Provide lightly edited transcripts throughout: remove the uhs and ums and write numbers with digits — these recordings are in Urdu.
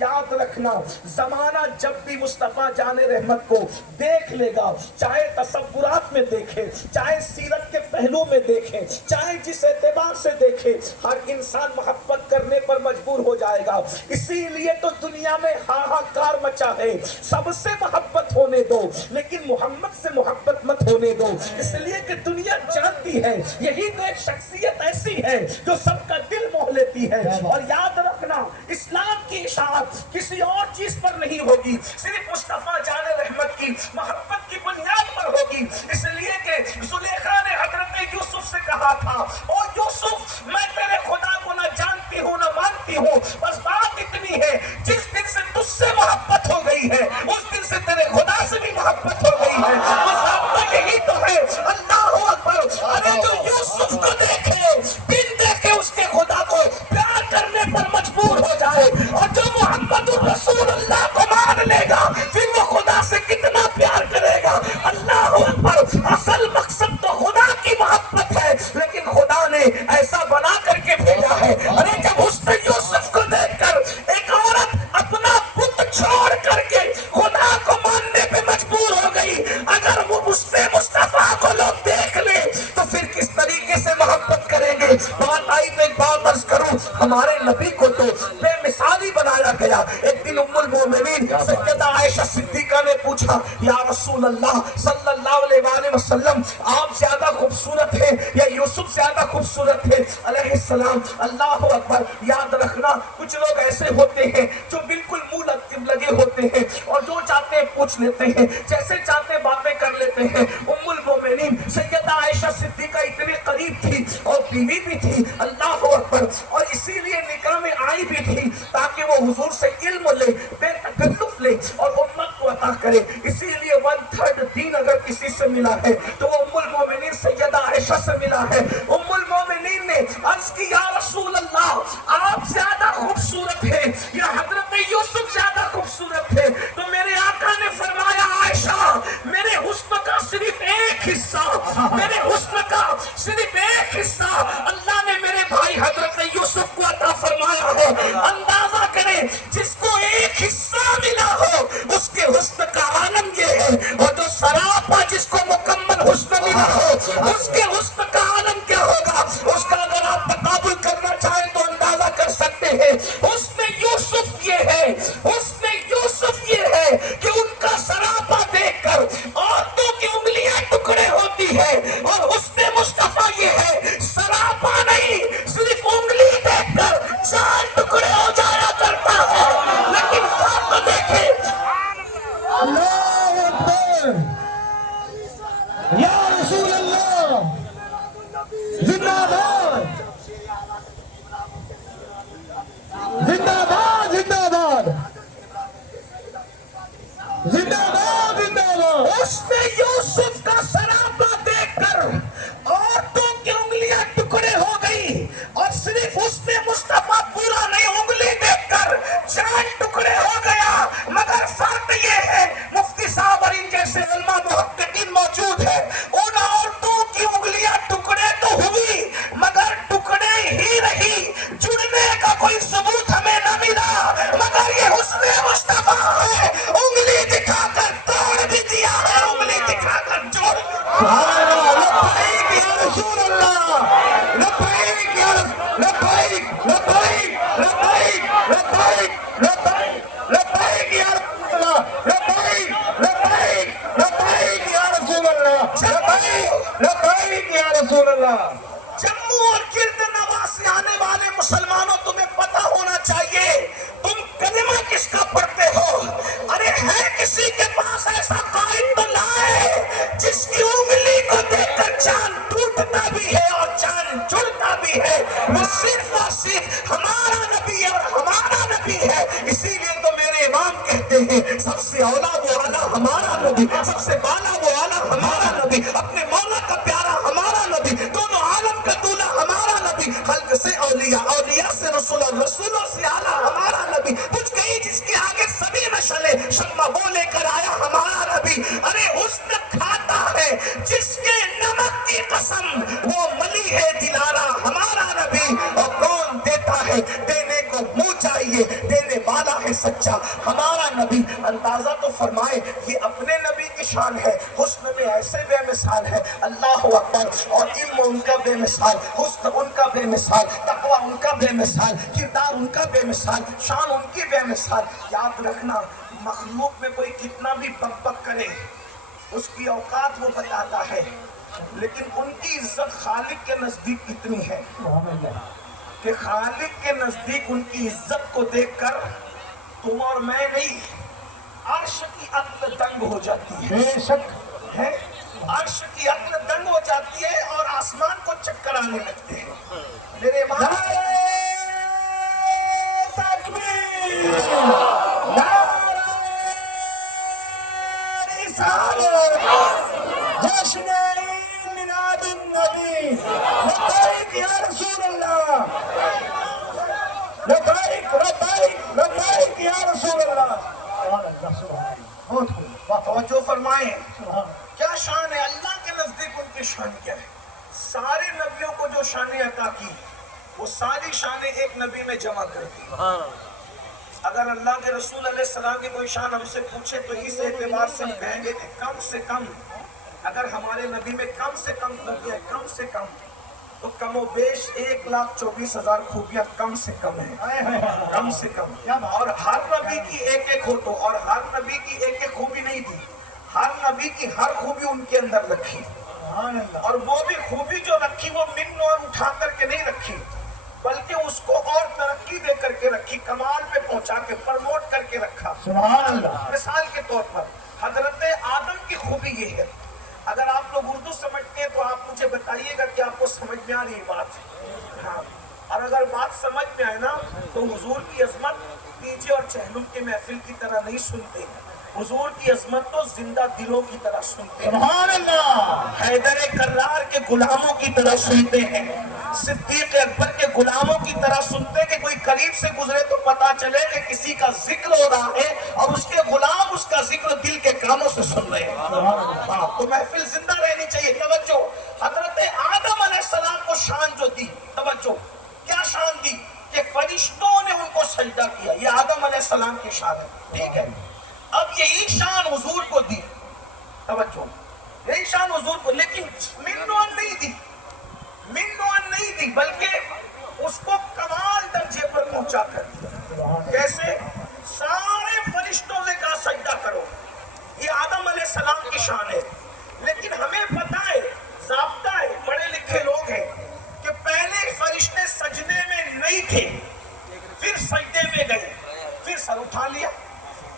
یاد رکھنا زمانہ جب بھی مصطفیٰ جان رحمت کو دیکھ لے گا, چاہے تصورات میں دیکھے, چاہے سیرت کے پہلو میں دیکھے, چاہے جس اعتبار سے دیکھے, ہر انسان محبت کرنے پر مجبور ہو جائے گا. اسی لیے تو دنیا میں ہاہاکار مچا ہے, سب سے محبت ہونے دو لیکن محمد سے محبت مت ہونے دو. اس لیے کہ دنیا جانتی ہے یہی تو ایک شخصیت ایسی ہے جو سب کا دل موہ لیتی ہے. اور یاد رکھنا اسلام کی اشاعت کسی اور چیز پر نہیں ہوگی, صرف مصطفیٰ جان رحمت کی محبت کی بنیاد پر ہوگی. اس لیے کہ زلیخا نے حضرت یوسف سے کہا تھا, او یوسف میں تیرے خدا کو نہ جانتی ہوں نہ مانتی ہوں, بس بات اتنی ہے جس دن سے تجھ سے محبت ہو گئی ہے اس دن سے تیرے خدا سے بھی محبت ہو گئی ہے. بس رابطہ یہی تو ہے. اللہ اکبر. ارے جو یوسف کو دیکھے بن دیکھے اس کے خدا کو پیار کرنے پر مجبور ہو جائے, اور جو محمد الرسول اللہ کو مان لے گا پھر وہ خدا سے کتنا پیار کرے گا. اللہ اکبر. اصل مقصد تو خدا کی محبت ہے لیکن خدا نے ایسا بنا کر کے بھیجا ہے. ارے جب اس نے یوسف کو دیکھ کر ایک عورت اپنا بت چھوڑ کر کے خدا کو ماننے پہ مجبور ہو گئی, اگر وہ مصطفیٰ کو لوگ دیکھ لیں تو پھر کس طریقے سے محبت کریں گے. بات آئی تو ایک بات عرض کروں, ہمارے نبی کو تو بے مثالی بنایا گیا. ایک دن ام المومنین سیدہ عائشہ صدیقہ نے پوچھا, یا رسول اللہ صلی اللہ علیہ وآلہ وسلم آپ زیادہ خوبصورت ہیں یا یوسف زیادہ خوبصورت ہیں علیہ السلام. اللہ اکبر. یاد رکھنا کچھ لوگ ایسے ہوتے ہیں جو بالکل منہ لگے ہوتے ہیں اور جو چاہتے ہیں پوچھ لیتے ہیں, جیسے چاہتے باتیں کر لیتے ہیں. ام المومنین سیدہ عائشہ صدیقہ اتنی قریب تھی اور بیوی بھی تھی. اللہ اکبر. اور اسی لیے نکاح میں آئی بھی تھی تاکہ وہ حضور سے علم لے, بے تکلف لے اور امت کو عطا کرے. اسی لیے 1/3 دین اگر کسی سے ملا ہے تو وہ ام المومنین سیدہ عائشہ سے ملا ہے. ام المومنین نے عرض کی, یا رسول اللہ آپ زیادہ خوبصورت ہیں یا حضرت یوسف زیادہ خوبصورت ہے؟ تو میرے آقا نے فرمایا, عائشہ میرے حسن کا صرف ایک حصہ, میرے حسن کا صرف ایک حصہ اللہ نے میرے بھائی حضرت یوسف کو عطا فرمایا ہے. اندازہ کریں جس کو ایک حصہ ملا ہو اس کے حسن کا عالم یہ ہے, اور جو سراپا جس کو مکمل حسن ملا ہو اس کے حسن کا عالم کیا ہوگا. اس کا اگر آپ تقابل کرنا چاہیں تو اندازہ کر سکتے ہیں. حسن یوسف یہ ہے, حسن یوسف یہ ہے کہ ان کا سراپا دیکھ کر عورتوں کی انگلیاں ٹکڑے ہوتی ہے, اور حسن مصطفیٰ یہ ہے سراپا نہیں صرف انگلی دیکھ کر چار ٹکڑے ہو جایا کرتا ہے. لیکن فرق دیکھیں. اللہ اکبر. یا رسول اللہ زندہ باد, زندہ باد, زندہ باد, زندہ باد, زندہ باد. اس نے یوسف کا سراپا دیکھ کر عورتوں کی انگلیاں ٹکڑے ہو گئی, اور صرف اس نے مصطفیٰ پورا نہیں انگلی دیکھ کر چاند ٹکڑے ہو گیا. مگر فرق یہ ہے, مفتی صاحب اور ان جیسے علماء محققین موجود ہیں, ان عورتوں کی انگلیاں ٹکڑے تو ہوئی مگر ٹکڑے ہی رہی, جڑنے کا کوئی ثبوت ہمیں نہ ملا. مگر یہ حسن مصطفیٰ ہے, انگلی دکھا کر توڑ بھی دیا ہے, انگلی دکھا کر جوڑ. لبیک یا رسول اللہ, لبیک یا لبیک, لبیک, لبیک, لبیک, لبیک, لبیک یا رسول اللہ, لبیک, لبیک, لبیک یا رسول اللہ, لبیک, لبیک یا رسول اللہ. جموں اور گرد نواح سے آنے والے مسلمانوں تمہیں پتہ ہونا چاہیے تم کلمہ کس کا پڑھتے ہو. ارے ہے کسی کے پاس ایسا قائد تو لائے جس کی انگلی کو دیکھ کر چاند ٹوٹتا بھی ہے اور چاند جڑتا بھی ہے. وہ صرف اور صرف ہمارا نبی ہے اور ہمارا نبی ہے. اسی لیے تو میرے امام کہتے ہیں سب سے اولا وہ اعلیٰ ہمارا نبی, سب سے بالا وہ اعلیٰ ہمارا نبی, اپنے مولا کا پیارا ہمارا نبی, دونوں عالم کا دولا ہمارا نبی, خلق سے اولیاء, اولیاء سے رسول, رسولوں سے اعلیٰ ہمارا نبی. کچھ کہیں جس کے آگے سبھی مشعلے شمع وہ لے کر آیا ہمارا نبی. ارے حسن کھاتا ہے جس کے نمک کی قسم, وہ ملی ہے دلارا ہمارا نبی. اور کون دیتا ہے, دینے کو منہ چاہیے, دینے سچا ہمارا نبی. اندازہ تو فرمائے یہ اپنے نبی کی شان ہے, حسن میں ایسے بے مثال ہے, اللہ اکبر. اور علم ان کا بے مثال, حسن ان کا بے مثال, تقوی ان کا بے مثال, کردار ان کا بے مثال, شان ان کی بے مثال. یاد رکھنا مخلوق میں کوئی کتنا بھی بک بک کرے اس کی اوقات وہ بتاتا ہے, لیکن ان کی عزت خالق کے نزدیک کتنی ہے کہ خالق کے نزدیک ان کی عزت کو دیکھ کر تم اور میں نہیں, عرش کی عقل دنگ ہو جاتی ہے. بے شک ہے عرش کی عقل دنگ ہو جاتی ہے اور آسمان کو چکر آنے لگتے ہیں. میرے امام تکبیر, نعرہ رسالت, جشن عید میلاد النبی, لبیک یا رسول اللہ, لبیک لبیک لبیک یا رسول اللہ. سبحان اللہ, سبحان اللہ, بہت خوب. توجہ فرمائیں, سبحان اللہ. کیا شان ہے اللہ کے نزدیک, ان کی شان کیا ہے؟ سارے نبیوں کو جو شانیں عطا کی وہ ساری شانیں ایک نبی میں جمع کر دی. اگر اللہ کے رسول علیہ السلام کی کوئی شان ہم سے پوچھے تو اس اعتبار سے ہم کہیں گے کہ کم سے کم اگر ہمارے نبی میں کم سے کم خوبیاں کم سے کم تو کم و بیش 1,24,000 خوبیاں کم سے کم ہیں, کم سے کم. اور ہر نبی کی ایک ایک ہو تو, اور ہر نبی کی ایک ایک خوبی نہیں دی, ہر نبی کی ہر خوبی ان کے اندر رکھی, اور وہ بھی خوبی جو رکھی وہ من اور اٹھا کر کے نہیں رکھی بلکہ اس کو اور ترقی دے کر کے رکھی, کمال پہ پہنچا کے پرموٹ کر کے رکھا. سبحان اللہ. مثال کے طور پر حضرت آدم کی خوبی یہ ہے, اگر آپ لوگ اردو سمجھتے ہیں تو آپ مجھے بتائیے گا کہ آپ کو سمجھ میں آ رہی بات. ہاں, اور اگر بات سمجھ میں آئے نا تو حضور کی عظمت نیچے اور چہلم کی محفل کی طرح نہیں سنتے, حضور کی عظمت تو زندہ دلوں کی طرح سنتے ہیں, سبحان اللہ. حیدر کرار کے غلاموں کی طرح سنتے ہیں, صدیق اکبر کے غلاموں کی طرح سنتے ہیں کہ کوئی قریب سے گزرے تو پتا چلے کہ کسی کا ذکر ہو رہا ہے اور اس کے غلام اس کا ذکر دل کے کانوں سے سن رہے ہیں. ہاں, تو محفل زندہ رہنی چاہیے. توجہ, حضرت آدم علیہ السلام کو شان جو دی, توجہ کیا شان دی کہ فرشتوں نے ان کو سجدہ کیا, یہ آدم علیہ السلام کی شان ہے. ٹھیک ہے, اب یہی شان حضور کو دی, توجہ یہی شان حضور کو, لیکن منوان نہیں دی, منوان نہیں دی بلکہ اس کو کمال درجے پر پہنچا کر دیا. کیسے؟ سارے فرشتوں سے کہا سجدہ کرو, یہ آدم علیہ السلام کی شان ہے. لیکن ہمیں پتہ ہے, ضابطہ ہے, پڑھے لکھے لوگ ہیں کہ پہلے فرشتے سجدے میں نہیں تھے, پھر سجدے میں گئے, پھر سر اٹھا لیا.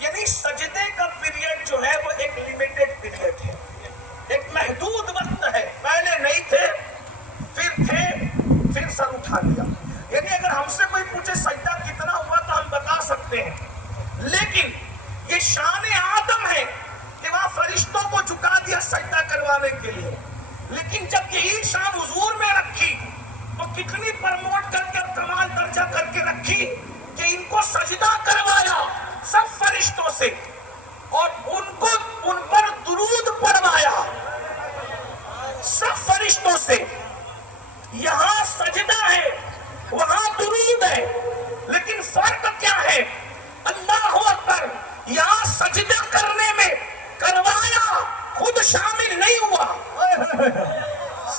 یعنی سجدے کا پیریڈ جو ہے وہ ایک لیمیٹڈ پیریڈ ہے, ایک محدود وقت ہے. پہلے نہیں تھے, پھر تھے, پھر سر اٹھا لیا. یعنی اگر ہم سے کوئی پوچھے سجدہ کتنا ہوا تو ہم بتا سکتے ہیں, لیکن یہ شان آدم ہے کہ وہاں فرشتوں کو جھکا دیا سجدہ کروانے کے لیے. لیکن جب یہی شان حضور میں رکھی تو کتنی پرموٹ کر کے کمال درجہ کر کے رکھی کہ ان کو سجدہ کروایا سب فرشتوں سے, اور ان پر درود پڑھوایا سب فرشتوں سے. یہاں سجدہ ہے, وہاں درود ہے, لیکن فرق کیا ہے؟ اللہ اکبر, یہاں سجدہ کرنے میں کروایا, خود شامل نہیں ہوا.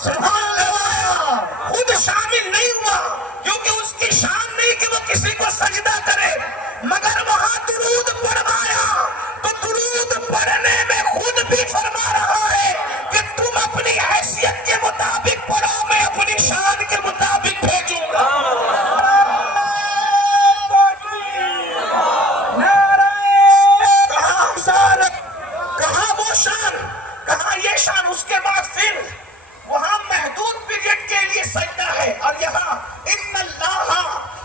سبحان اللہ. خود شامل نہیں ہوا کیونکہ اس کی شان نہیں کہ وہ کسی کو سجدہ کرے, مگر وہاں درود پڑھوایا تو درود پڑھنے میں خود بھی فرما رہا ہے کہ تم اپنی حیثیت کے مطابق پڑھو, میں اپنی شان کے مطابق بھیجوں گا. کہاں شان, کہاں وہ شان, کہاں یہ شان. اس کے بعد پھر وہاں محدود پیریڈ کے لیے سجدہ ہے, اور یہاں ان اللہ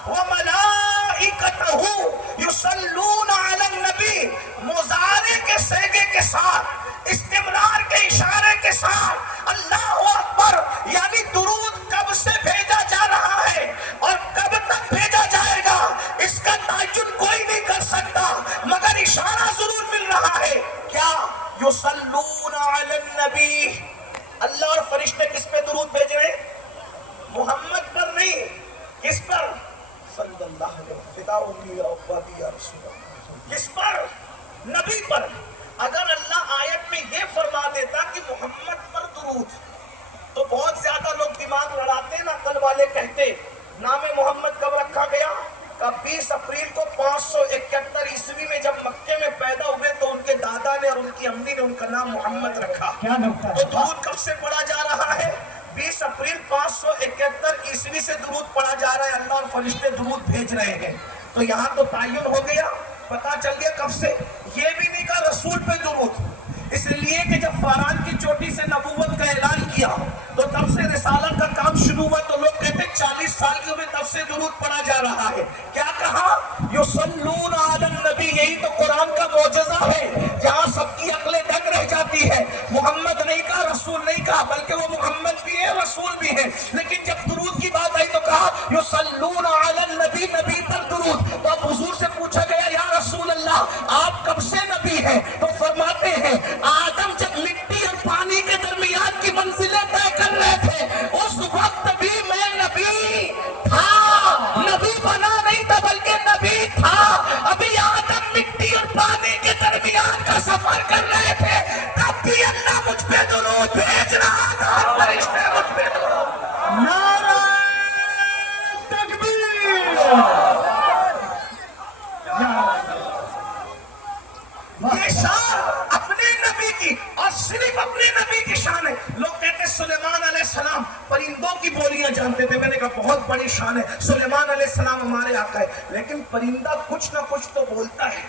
وملائکتہ یصلون علی النبی, مضارع کے صیغے کے ساتھ, استمرار کے اشارے کے ساتھ اللہ اکبر, یعنی درود کب سے بھیجا جا رہا ہے اور کب تک بھیجا جائے گا اس کا تعین کوئی نہیں کر سکتا, مگر اشارہ ضرور مل رہا ہے. کیا؟ یصلون علی النبی, اللہ اور فرشتے کس پہ درود بھیج رہے ہیں؟ محمد پر نہیں, کس پر؟ صلی اللہ علیہ وسلم فدا امی اوقاتی یا رسول اللہ. کس پر؟ نبی پر. اگر اللہ آیت میں یہ فرما دیتا کہ محمد پر درود، تو بہت زیادہ لوگ دماغ لڑاتے نا. کل والے کہتے نام محمد کب رکھا گیا؟ 20 اپریل کو 571 عیسوی میں جب مکے میں پیدا ہوئے تو ان کے دادا نے اور ان کی امی نے ان کا نام محمد رکھا. تو درود کب سے پڑھا جا رہا ہے؟ 20 اپریل 571 عیسوی سے درود پڑھا جا رہا ہے. اللہ اور فرشتے درود بھیج رہے ہیں. تو یہاں تو تعین ہو گیا، پتا چل گیا کب سے. یہ بھی نہیں کہا رسول پہ درود، اس لیے کہ جب فاران کی چوٹی سے نبوت کا اعلان کیا تو تب سے رسالت کا کام شروع ہوا. تو لوگ کہتے 40 سال کی عمر تب سے درود پڑھا جا رہا ہے. کیا کہا؟ یصلون علی النبی. یہی تو قرآن کا معجزہ ہے جہاں سب کی عقلیں دنگ رہ جاتی ہے. محمد نہیں کہا، رسول نہیں کہا، بلکہ وہ محمد بھی ہے رسول بھی ہے. لیکن جب درود کی بات آئی تو کہا یصلون علی النبی، نبی پر درود. تو اب حضور سے پوچھا گیا یا رسول اللہ آپ کب سے نبی ہیں؟ تو فرماتے ہیں آدم جب مٹی اور پانی کے درمیان کی منزلیں طے کر رہے تھے اس وقت بھی میں نبی تھا. نبی بنا نہیں تھا بلکہ نبی تھا. ابھی آدم مٹی اور پانی کے درمیان کا سفر کر رہے تھے تب بھی اللہ مجھ پہ درود بھیج رہا تھا اور فرشتے مجھ پہ درود. نعرہ تکبیر. یہ شان اپنے نبی کی اور صرف اپنے نبی کی شان ہے. لوگ کہتے سلیمان علیہ السلام پرندوں کی بولیاں جانتے تھے. میں نے کہا بہت بڑی شان ہے، سلیمان علیہ السلام ہمارے آقا ہے. لیکن پرندہ کچھ نہ کچھ تو بولتا ہے.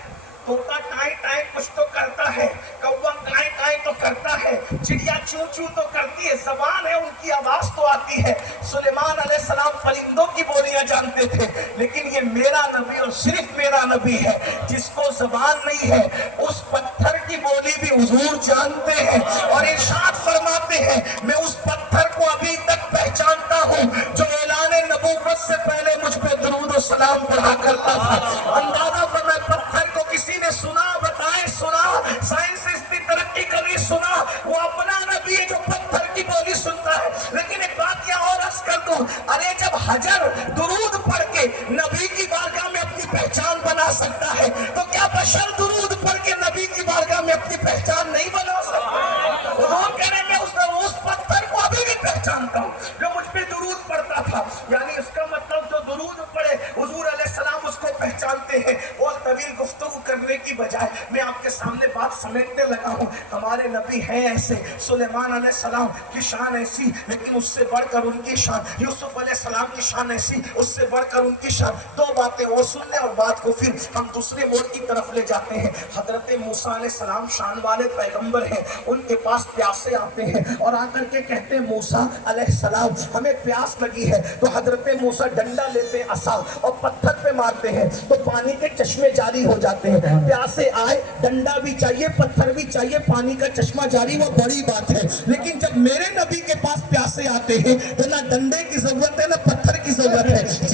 طوطا ٹائیں ٹائیں کچھ تو کرتا ہے، کوا کائیں کائیں تو کرتا ہے، چڑیا چوں چوں تو کرتی ہے. زبان ہے، ان کی آواز تو آتی ہے. سلیمان علیہ السلام پرندوں کی بولیاں جانتے تھے. لیکن یہ میرا نبی اور صرف میرا نبی ہے جس کو زبان نہیں ہے، اس پتھر کی بولی بھی حضور جانتے ہیں. اور ارشاد فرماتے ہیں میں اس پتھر کو ابھی تک پہچانتا ہوں جو اعلان نبوت سے پہلے مجھ پہ درود و سلام پڑھا کرتا تھا. اندازہ فرمائے پتھر کو کسی نے سنا، بتائے سنا، سائنس اتنی ترقی کبھی سنا. وہ اپنا نبی ہے جو پتھر کی بولی سنتا ہے. لیکن ایک بات یہ اور عرض کر دوں، ارے جب حجر درود پڑھ کے نبی کی بارگاہ میں اپنی پہچان بنا سکتا ہے تو کیا بشر درود پڑھ کے نبی کی بارگاہ میں اپنی پہچان نہیں بنا سکتا؟ حضور کہہ رہے ہیں میں اس پتھر کو ابھی بھی پہچانتا ہوں جو مجھ پہ درود پڑتا تھا. یعنی اس کا مطلب جو درود پڑھے حضور علیہ السلام اس کو پہچانتے ہیں. اور طویل گفتگو کرنے کی بجائے میں آپ کے سامنے بات سمیٹنے لگا ہوں. ہمارے نبی ہیں ایسے، سلیمان علیہ السلام کی شان ایسی، لیکن اس سے بڑھ کر ان کی شان. یوسف علیہ السلام کی شان ایسی، اس سے بڑھ کر ان کی شان. دو باتیں اور سن لیں اور بات کو پھر ہم دوسرے موڑ کی طرف لے جاتے ہیں. حضرت موسیٰ علیہ السلام شان والے پیغمبر ہیں. ان کے پاس پیاسے آتے ہیں اور آ کر کے کہتے ہیں موسیٰ علیہ السلام ہمیں پیاس لگی ہے. تو حضرت موسیٰ ڈنڈا لیتے ہیں عصا اور پتھر پہ مارتے ہیں تو پانی کے چشمے جاری ہو جاتے ہیں. پیاسے آئے، ڈنڈا بھی چاہیے، پتھر بھی چاہیے، پانی کا چشمہ جاری، وہ بڑی بات ہے. لیکن جب میرے نبی کے پاس پیاسے آتے ہیں تو نہ ڈنڈے کی ضرورت ہے نہ پتھر کی ضرورت ہے.